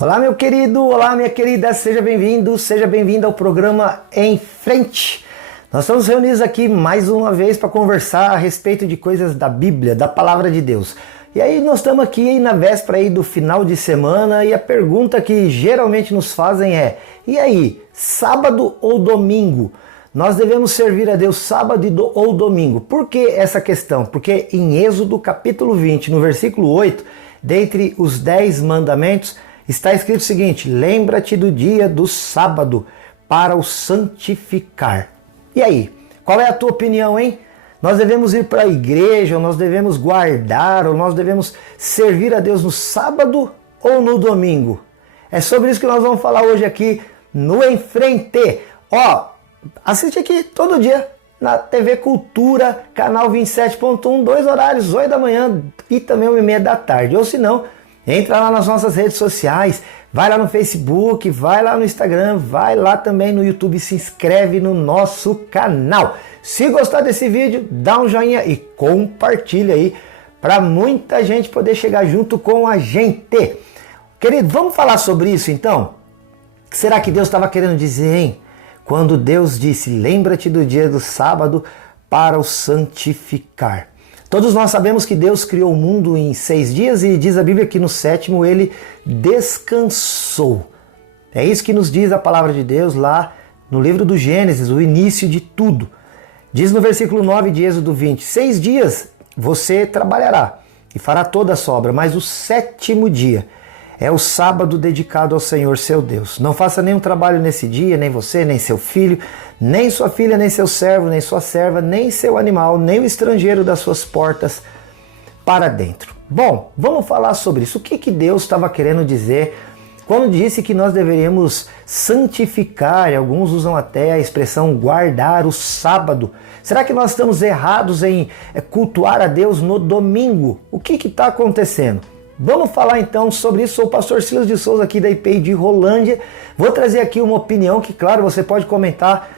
Olá, meu querido, olá, minha querida, seja bem-vindo ao programa Em Frente. Nós estamos reunidos aqui mais uma vez para conversar a respeito de coisas da Bíblia, da Palavra de Deus. E aí nós estamos aqui na véspera aí do final de semana e a pergunta que geralmente nos fazem é: e aí, sábado ou domingo? Nós devemos servir a Deus sábado ou domingo. Por que essa questão? Porque em Êxodo capítulo 20, no versículo 8, dentre os 10 mandamentos, está escrito o seguinte: lembra-te do dia do sábado para o santificar. E aí, qual é a tua opinião, hein? Nós devemos ir para a igreja, ou nós devemos guardar, ou nós devemos servir a Deus no sábado ou no domingo? É sobre isso que nós vamos falar hoje aqui no Em Frente. Ó, assiste aqui todo dia na TV Cultura, canal 27.1, 2 horários, 8 da manhã e também 1h30 da tarde. Ou se não, entra lá nas nossas redes sociais, vai lá no Facebook, vai lá no Instagram, vai lá também no YouTube, se inscreve no nosso canal. Se gostar desse vídeo, dá um joinha e compartilha aí para muita gente poder chegar junto com a gente. Querido, vamos falar sobre isso então? O que será que Deus estava querendo dizer, hein? Quando Deus disse, lembra-te do dia do sábado para o santificar. Todos nós sabemos que Deus criou o mundo em 6 dias e diz a Bíblia que no 7º ele descansou. É isso que nos diz a palavra de Deus lá no livro do Gênesis, o início de tudo. Diz no versículo 9 de Êxodo 20, 6 dias você trabalhará e fará toda a sua obra, mas o 7º dia é o sábado dedicado ao Senhor seu Deus. Não faça nenhum trabalho nesse dia, nem você, nem seu filho, nem sua filha, nem seu servo, nem sua serva, nem seu animal, nem o estrangeiro das suas portas para dentro. Bom, vamos falar sobre isso. O que Deus estava querendo dizer quando disse que nós deveríamos santificar, e alguns usam até a expressão guardar o sábado? Será que nós estamos errados em cultuar a Deus no domingo? O que está acontecendo? Vamos falar então sobre isso. Sou o pastor Silas de Souza aqui da IPI de Rolândia. Vou trazer aqui uma opinião que, claro, você pode comentar,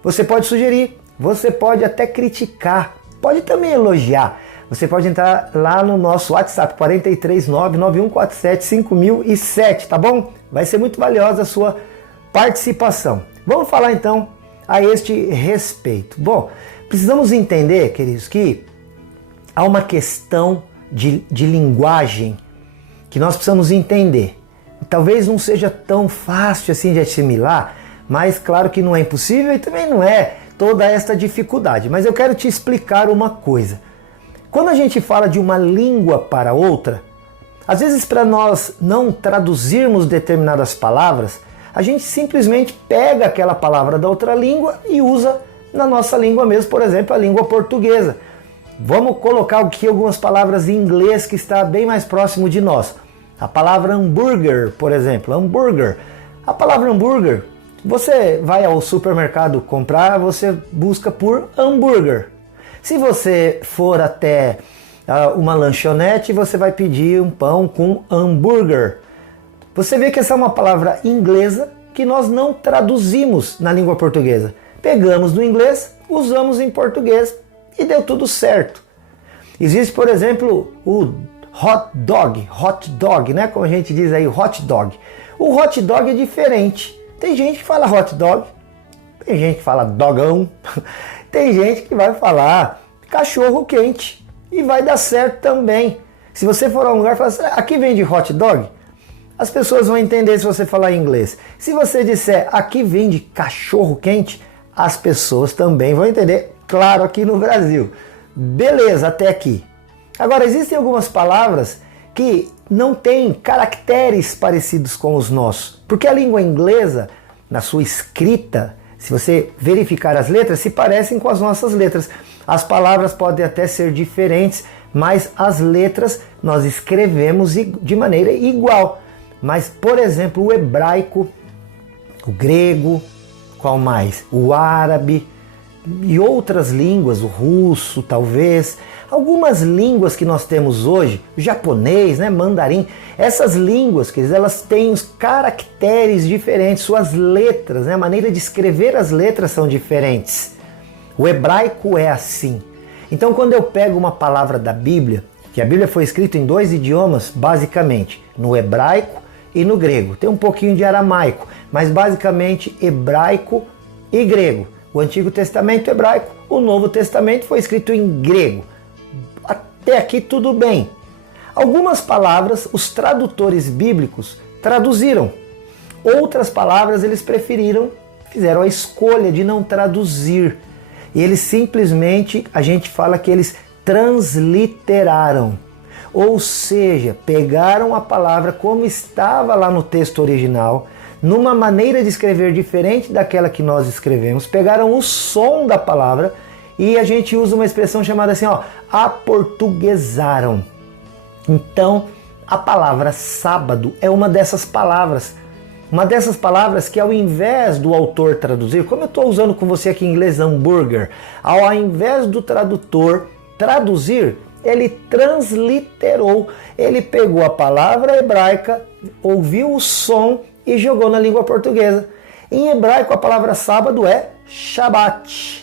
você pode sugerir, você pode até criticar, pode também elogiar. Você pode entrar lá no nosso WhatsApp 439-9147-5007, tá bom? Vai ser muito valiosa a sua participação. Vamos falar então a este respeito. Bom, precisamos entender, queridos, que há uma questão de linguagem que nós precisamos entender. Talvez não seja tão fácil assim de assimilar, mas claro que não é impossível e também não é toda esta dificuldade. Mas eu quero te explicar uma coisa. Quando a gente fala de uma língua para outra, às vezes para nós não traduzirmos determinadas palavras, a gente simplesmente pega aquela palavra da outra língua e usa na nossa língua mesmo, por exemplo, a língua portuguesa. Vamos colocar aqui algumas palavras em inglês que está bem mais próximo de nós. A palavra hambúrguer, por exemplo, hambúrguer. A palavra hambúrguer, você vai ao supermercado comprar, você busca por hambúrguer. Se você for até uma lanchonete, você vai pedir um pão com hambúrguer. Você vê que essa é uma palavra inglesa que nós não traduzimos na língua portuguesa. Pegamos do inglês, usamos em português e deu tudo certo. Existe, por exemplo, o hot dog, né? Como a gente diz aí, hot dog. O hot dog é diferente. Tem gente que fala hot dog, tem gente que fala dogão, tem gente que vai falar cachorro quente e vai dar certo também. Se você for a um lugar e falar assim, aqui vende hot dog, as pessoas vão entender se você falar inglês. Se você disser aqui vende cachorro quente, as pessoas também vão entender, claro, aqui no Brasil. Beleza, até aqui. Agora, existem algumas palavras que não têm caracteres parecidos com os nossos, porque a língua inglesa, na sua escrita, se você verificar as letras, se parecem com as nossas letras. As palavras podem até ser diferentes, mas as letras nós escrevemos de maneira igual. Mas, por exemplo, o hebraico, o grego, qual mais? O árabe e outras línguas, o russo talvez, algumas línguas que nós temos hoje, o japonês, né, mandarim, essas línguas, elas têm os caracteres diferentes, suas letras, né, a maneira de escrever as letras são diferentes. O hebraico é assim. Então quando eu pego uma palavra da Bíblia, que a Bíblia foi escrita em 2 idiomas basicamente, no hebraico e no grego. Tem um pouquinho de aramaico, mas basicamente hebraico e grego. O Antigo Testamento hebraico, o Novo Testamento foi escrito em grego. Até aqui tudo bem. Algumas palavras os tradutores bíblicos traduziram. Outras palavras eles fizeram a escolha de não traduzir. E eles simplesmente, a gente fala que eles transliteraram. Ou seja, pegaram a palavra como estava lá no texto original, numa maneira de escrever diferente daquela que nós escrevemos, pegaram o som da palavra e a gente usa uma expressão chamada assim, aportuguesaram. Então, a palavra sábado é uma dessas palavras. Uma dessas palavras que ao invés do autor traduzir, como eu estou usando com você aqui em inglês hambúrguer, ao invés do tradutor traduzir, ele transliterou. Ele pegou a palavra hebraica, ouviu o som e jogou na língua portuguesa. Em hebraico a palavra sábado é Shabbat.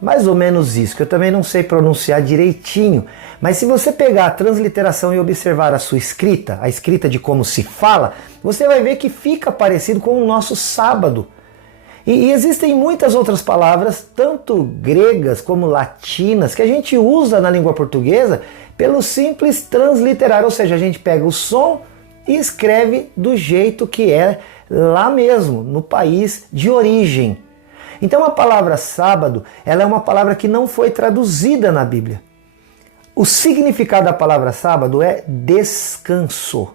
Mais ou menos isso, que eu também não sei pronunciar direitinho. Mas se você pegar a transliteração e observar a sua escrita, a escrita de como se fala, você vai ver que fica parecido com o nosso sábado. E existem muitas outras palavras, tanto gregas como latinas, que a gente usa na língua portuguesa pelo simples transliterar, ou seja, a gente pega o som e escreve do jeito que é lá mesmo, no país de origem. Então a palavra sábado, ela é uma palavra que não foi traduzida na Bíblia. O significado da palavra sábado é descanso.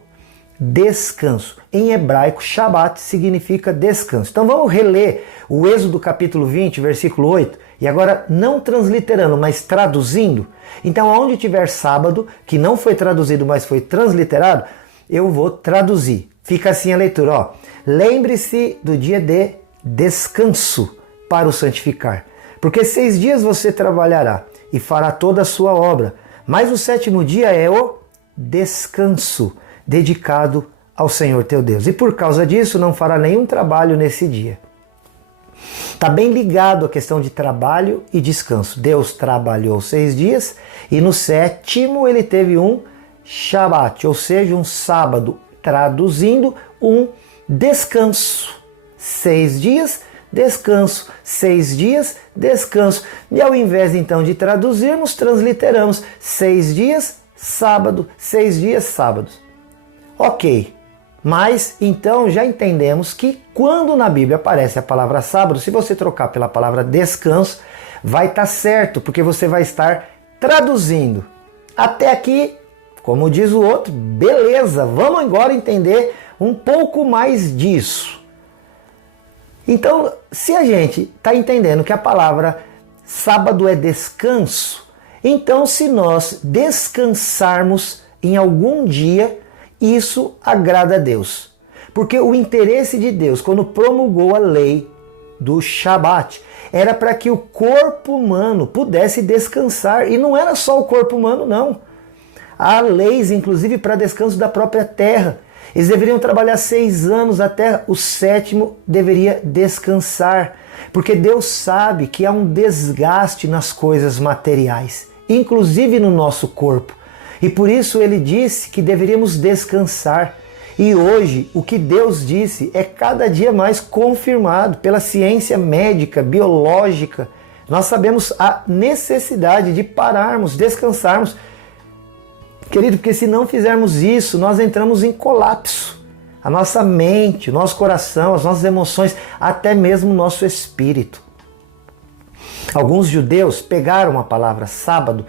Descanso. Em hebraico, Shabbat significa descanso. Então vamos reler o Êxodo capítulo 20, versículo 8, e agora não transliterando, mas traduzindo. Então onde tiver sábado, que não foi traduzido, mas foi transliterado, eu vou traduzir. Fica assim a leitura, Lembre-se do dia de descanso para o santificar. Porque 6 dias você trabalhará e fará toda a sua obra, mas o 7º dia é o descanso, dedicado ao Senhor teu Deus. E por causa disso não fará nenhum trabalho nesse dia. Está bem ligado a questão de trabalho e descanso. Deus trabalhou 6 dias e no 7º ele teve um Shabat, ou seja, um sábado, traduzindo um descanso. 6 dias, descanso. 6 dias, descanso. E ao invés então de traduzirmos, transliteramos 6 dias, sábado, 6 dias, sábados. Ok, mas então já entendemos que quando na Bíblia aparece a palavra sábado, se você trocar pela palavra descanso, vai estar certo, porque você vai estar traduzindo. Até aqui, como diz o outro, beleza, vamos agora entender um pouco mais disso. Então, se a gente está entendendo que a palavra sábado é descanso, então se nós descansarmos em algum dia, isso agrada a Deus. Porque o interesse de Deus, quando promulgou a lei do Shabat, era para que o corpo humano pudesse descansar. E não era só o corpo humano, não. Há leis, inclusive, para descanso da própria terra. Eles deveriam trabalhar 6 anos a terra, o 7º deveria descansar. Porque Deus sabe que há um desgaste nas coisas materiais, inclusive no nosso corpo. E por isso ele disse que deveríamos descansar. E hoje o que Deus disse é cada dia mais confirmado pela ciência médica, biológica. Nós sabemos a necessidade de pararmos, descansarmos. Querido, porque se não fizermos isso, nós entramos em colapso. A nossa mente, o nosso coração, as nossas emoções, até mesmo o nosso espírito. Alguns judeus pegaram a palavra sábado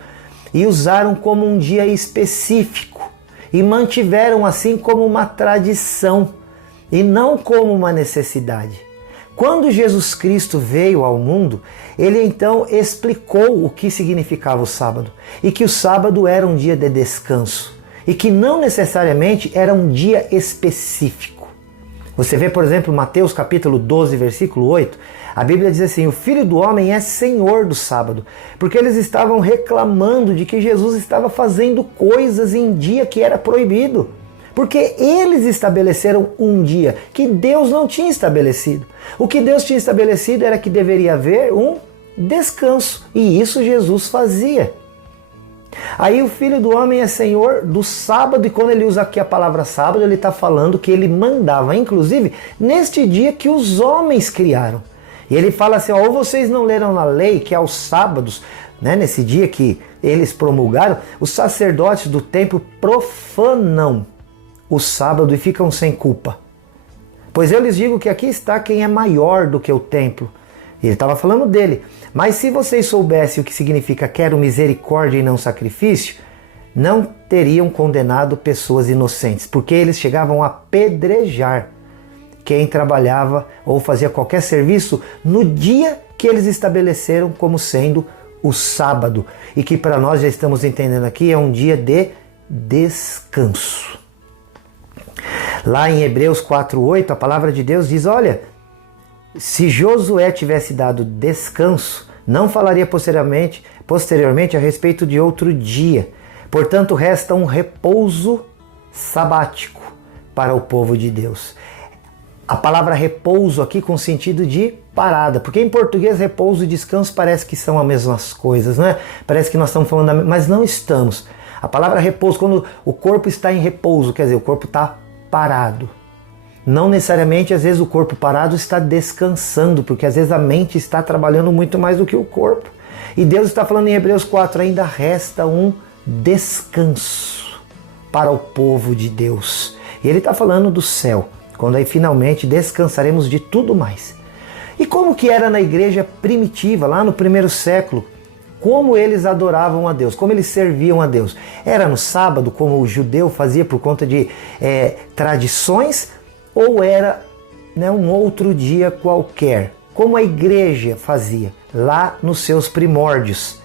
e usaram como um dia específico e mantiveram assim como uma tradição e não como uma necessidade. Quando Jesus Cristo veio ao mundo, ele então explicou o que significava o sábado e que o sábado era um dia de descanso e que não necessariamente era um dia específico. Você vê, por exemplo, Mateus capítulo 12, versículo 8, a Bíblia diz assim: o Filho do Homem é Senhor do sábado, porque eles estavam reclamando de que Jesus estava fazendo coisas em dia que era proibido. Porque eles estabeleceram um dia que Deus não tinha estabelecido. O que Deus tinha estabelecido era que deveria haver um descanso. E isso Jesus fazia. Aí o Filho do Homem é Senhor do sábado, e quando ele usa aqui a palavra sábado, ele está falando que ele mandava, inclusive, neste dia que os homens criaram. E ele fala assim, ou vocês não leram na lei que aos sábados, né, nesse dia que eles promulgaram, os sacerdotes do templo profanam o sábado e ficam sem culpa. Pois eu lhes digo que aqui está quem é maior do que o templo. Ele estava falando dele. Mas se vocês soubessem o que significa quero misericórdia e não sacrifício, não teriam condenado pessoas inocentes, porque eles chegavam a apedrejar quem trabalhava ou fazia qualquer serviço no dia que eles estabeleceram como sendo o sábado. E que para nós, já estamos entendendo aqui, é um dia de descanso. Lá em Hebreus 4:8, a palavra de Deus diz, olha, se Josué tivesse dado descanso, não falaria posteriormente a respeito de outro dia. Portanto, resta um repouso sabático para o povo de Deus. A palavra repouso aqui com sentido de parada, porque em português repouso e descanso parece que são as mesmas coisas, né? Parece que nós estamos falando, mas não estamos. A palavra repouso, quando o corpo está em repouso, quer dizer, o corpo está parado. Não necessariamente, às vezes, o corpo parado está descansando, porque às vezes a mente está trabalhando muito mais do que o corpo. E Deus está falando em Hebreus 4, ainda resta um descanso para o povo de Deus. E Ele está falando do céu, quando aí finalmente descansaremos de tudo mais. E como que era na igreja primitiva, lá no primeiro século? Como eles adoravam a Deus, como eles serviam a Deus? Era no sábado, como o judeu fazia por conta de tradições, ou era, né, um outro dia qualquer, como a igreja fazia, lá nos seus primórdios?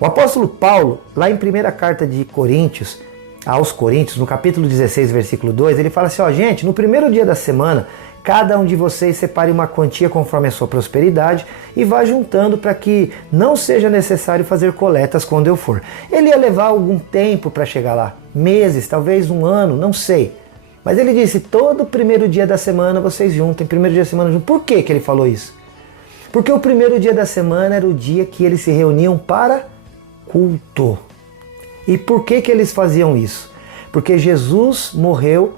O apóstolo Paulo, lá em primeira carta de Coríntios, aos Coríntios, no capítulo 16, versículo 2, ele fala assim, ó, gente, no primeiro dia da semana, cada um de vocês separe uma quantia conforme a sua prosperidade e vá juntando para que não seja necessário fazer coletas quando eu for. Ele ia levar algum tempo para chegar lá, meses, talvez um ano, não sei. Mas ele disse, todo primeiro dia da semana vocês juntem, primeiro dia da semana juntem. Por que que ele falou isso? Porque o primeiro dia da semana era o dia que eles se reuniam para culto. E por que que eles faziam isso? Porque Jesus morreu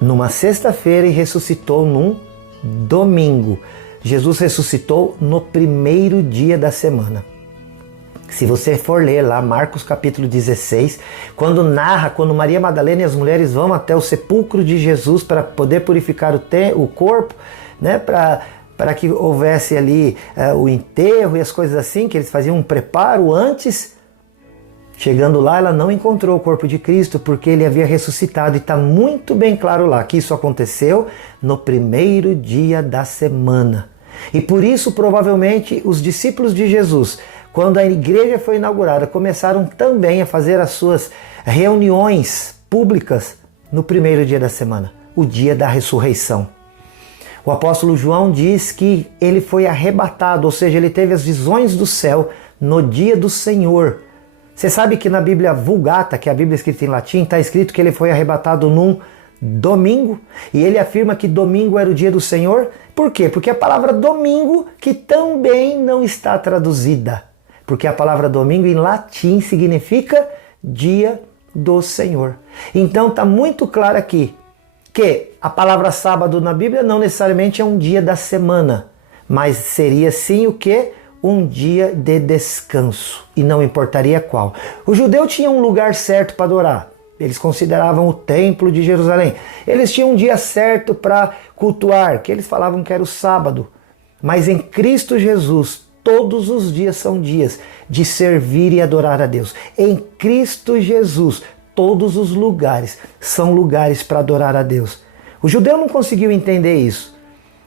numa sexta-feira e ressuscitou num domingo. Jesus ressuscitou no primeiro dia da semana. Se você for ler lá Marcos capítulo 16, quando Maria Madalena e as mulheres vão até o sepulcro de Jesus para poder purificar o corpo, né, para que houvesse ali o enterro e as coisas assim, que eles faziam um preparo antes. Chegando lá, ela não encontrou o corpo de Cristo porque ele havia ressuscitado, e está muito bem claro lá que isso aconteceu no primeiro dia da semana. E por isso, provavelmente, os discípulos de Jesus, quando a igreja foi inaugurada, começaram também a fazer as suas reuniões públicas no primeiro dia da semana, o dia da ressurreição. O apóstolo João diz que ele foi arrebatado, ou seja, ele teve as visões do céu no dia do Senhor. Você sabe que na Bíblia Vulgata, que é a Bíblia escrita em latim, está escrito que ele foi arrebatado num domingo, e ele afirma que domingo era o dia do Senhor. Por quê? Porque a palavra domingo, que também não está traduzida, porque a palavra domingo em latim significa dia do Senhor. Então está muito claro aqui que a palavra sábado na Bíblia não necessariamente é um dia da semana, mas seria sim o quê? Um dia de descanso, e não importaria qual. O judeu tinha um lugar certo para adorar. Eles consideravam o templo de Jerusalém. Eles tinham um dia certo para cultuar, que eles falavam que era o sábado. Mas em Cristo Jesus, todos os dias são dias de servir e adorar a Deus. Em Cristo Jesus, todos os lugares são lugares para adorar a Deus. O judeu não conseguiu entender isso,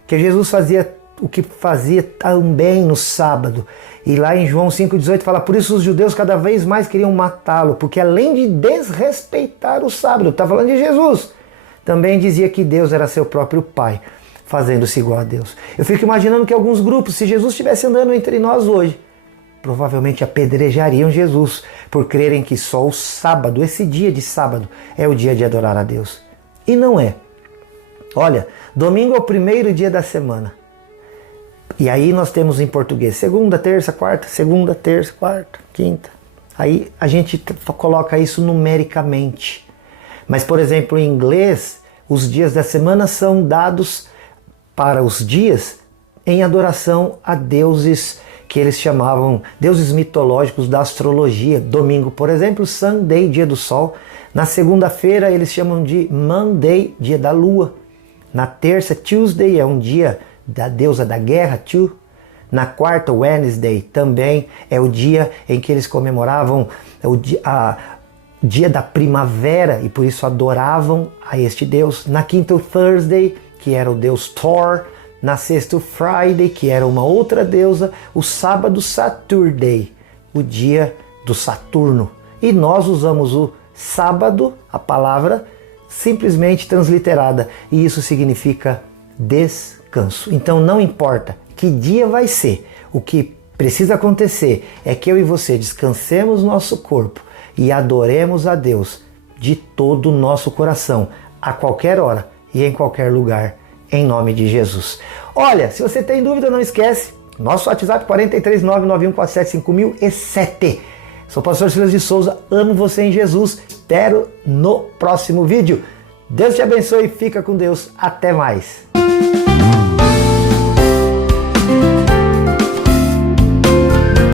que Jesus fazia o que fazia também no sábado. E lá em João 5,18 fala, por isso os judeus cada vez mais queriam matá-lo, porque além de desrespeitar o sábado, está falando de Jesus, também dizia que Deus era seu próprio Pai, fazendo-se igual a Deus. Eu fico imaginando que alguns grupos, se Jesus estivesse andando entre nós hoje, provavelmente apedrejariam Jesus, por crerem que só o sábado, esse dia de sábado, é o dia de adorar a Deus. E não é. Olha, domingo é o primeiro dia da semana. E aí nós temos em português segunda, terça, quarta, quinta. Aí a gente coloca isso numericamente. Mas, por exemplo, em inglês, os dias da semana são dados para os dias em adoração a deuses que eles chamavam deuses mitológicos da astrologia. Domingo, por exemplo, Sunday, dia do sol. Na segunda-feira eles chamam de Monday, dia da lua. Na terça, Tuesday, é um dia da deusa da guerra, Tu. Na quarta, Wednesday, também é o dia em que eles comemoravam o dia da primavera e por isso adoravam a este deus. Na quinta, o Thursday, que era o deus Thor. Na sexta, o Friday, que era uma outra deusa. O sábado, Saturday, o dia do Saturno. E nós usamos o sábado, a palavra, simplesmente transliterada. E isso significa descanso. Então não importa que dia vai ser, o que precisa acontecer é que eu e você descansemos nosso corpo e adoremos a Deus de todo o nosso coração, a qualquer hora e em qualquer lugar, em nome de Jesus. Olha, se você tem dúvida, não esquece, nosso WhatsApp 43991475007. Sou o pastor Silas de Souza, amo você em Jesus, espero no próximo vídeo. Deus te abençoe e fica com Deus, até mais.